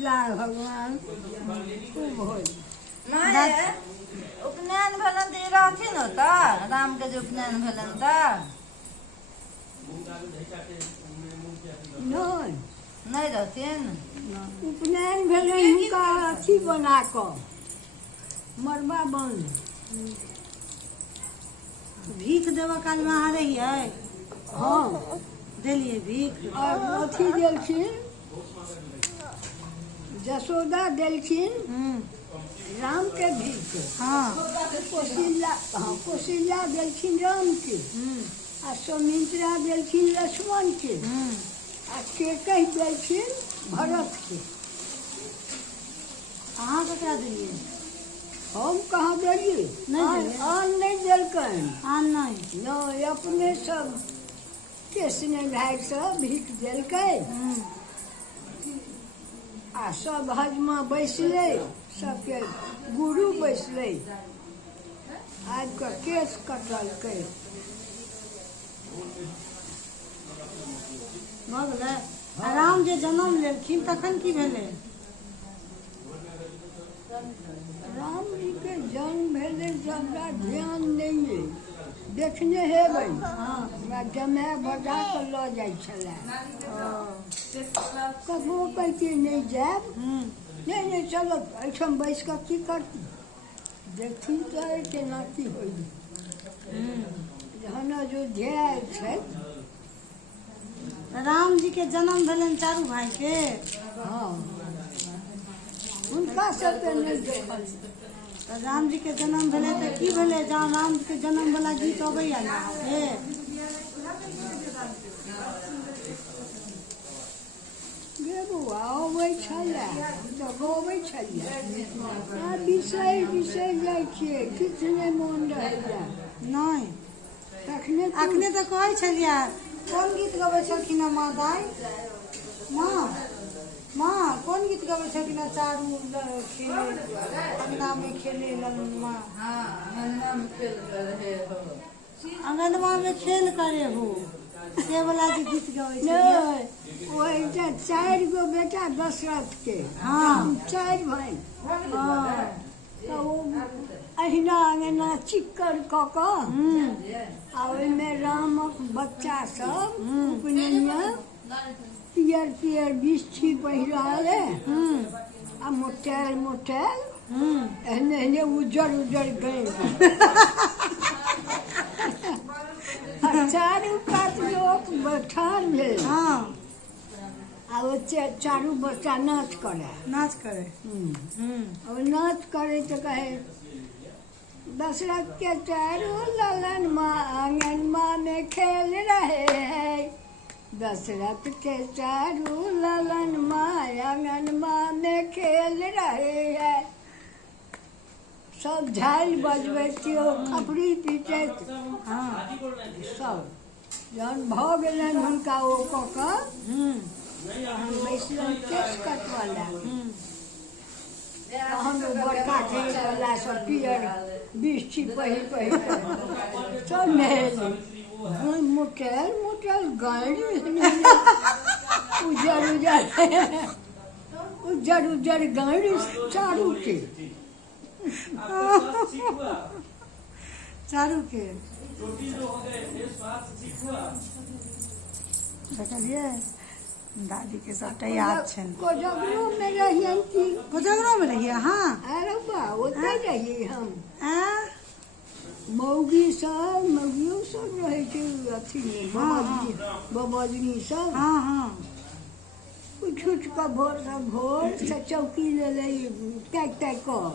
जाए भगवान खूब हो। उपनयन भेलन तऽ ई रहथिन ओतऽ राम के जे उपनयन भेलन तऽ नहीं रहथिन। उपनयन भेलै हुनका अथी बना कऽ मरबा बन। भीख देबऽ काल में अहाँ रहियै? हाँ देलियै भीख। और अथी देलखिन जसोदा देलखिन राम के भीख। हाँ कौशल्या देलखिन राम के आ सुमित्रा देलखिन लक्ष्मण के आ केकई देलखिन भरत के। अहाँ ककरा देलियै? हम कहाँ देलियै? आन नहीं देलकन। आन नहीं? नहीं, अपने सब कृष्ण भाई सब भीख देलकै आ सब हजमा बैसले, सबके गुरु बैसले, आज का केस कटलकै। भऽ गेलै। राम जे जन्म लेलखिन तखन की भेलै? राम जी के जन्म भेलै हमरा ध्यान नहीं है, देखने हेबै। हमरा जमाए बजा कऽ लऽ जाइ छलै। ककरो कहि के नहीं जायब, नहीं चलो एहिठाम बैस कऽ की करती, देखथिन तऽ केना की होई। जहन अयोध्या छै। राम जी के जन्म भेलन चारू भाई के। हाँ हुनका सबके नहीं देखल। तऽ राम जी के जन्म भेलै तऽ की भेलै? जहाँ राम जी के जन्म वाला गीत अबैया ने अहाँके? गे बौआ अबै छलै तऽ गबै छलियै आ बिसरि जाइ छियै, किछु नहीं मोन रहैया। नहीं तखने अखने तऽ कहै छलियै कोन गीत गबै छलखिन हेँ माँ दाइ? माँ कोन गीत गबै छलखिन हेँ? चारू खेले अंगना में खेले ललनुआ। अंगनवा में खेल करे हो, से वाला जे गीत गबै छलियै। वही 4 गो बेटा दशरथ के। हाँ 4 भाई। हाँ तो अहिना अंगना चिक्कर कऽ कऽ आ ओहिमे रामक बच्चा सब उपनयनिया पियर पियर बिछी पहिराले आ मोटायल एहने उज्जर गए। चारू कात लोक बैठार भेल आ वो चारू बच्चा नाच करे। और नाच करे तो कहे दशरथ के चारों ललन माँ आंगन माँ में खेल रहे हैं। दशरथ के चारों ललन माँ आंगन माँ में खेल रहे हैं। सब झालि बजबैतियो, खपरी पीटैत सब। जहन भऽ गेलनि हुनका ओ कऽ कऽ तहन बैसलनि केश कटवाला। तहन ओ बड़का खेत वाला सब पियर बिछी पहिर सब नहेली। मोटल गाड़ी उजर गाड़ी चारू के। देखलियै दादी के सबटा याद छनि। कोजगरो में रहियन की? कोजगरो में रहियै अहाँ? अरे बा ओतै रहियै हम। मौगियो सब रहे छै अथी में, बाबाजी सब। उठ कऽ भोर से चौकी ले ताकि कऽ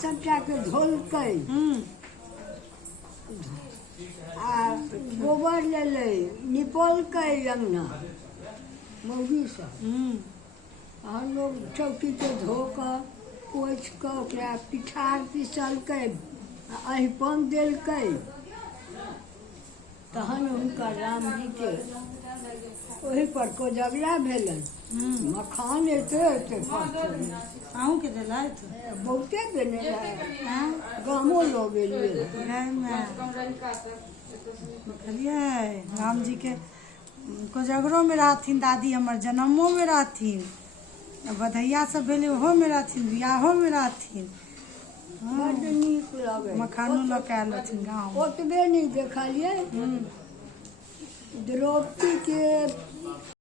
सबटा के धोलकै आ गोबर ले निपलकै अंगना मौगी सब। हम लोग चौकी के धो कऽ पोछि कऽ ओकरा पिठार पिसलकै, अहिपन देलकै। तहन हुनकर राम जी के ओही पर कोजगरा भेलन। मखान एते अहूँ के देलथि? बहुते देने गामो लऽ गेलियै। देखलियै राम जी के कोजगरो में रहथिन दादी, हमर जन्मो में रहथिन। बधैया सब भेलै ओहो में रहथिन बियाहो में रहथिन बड्ड नीक लगे मखानो लऽ के आयल रहथिन गाँव ओतबे नहीं देखलिए द्रौपदी के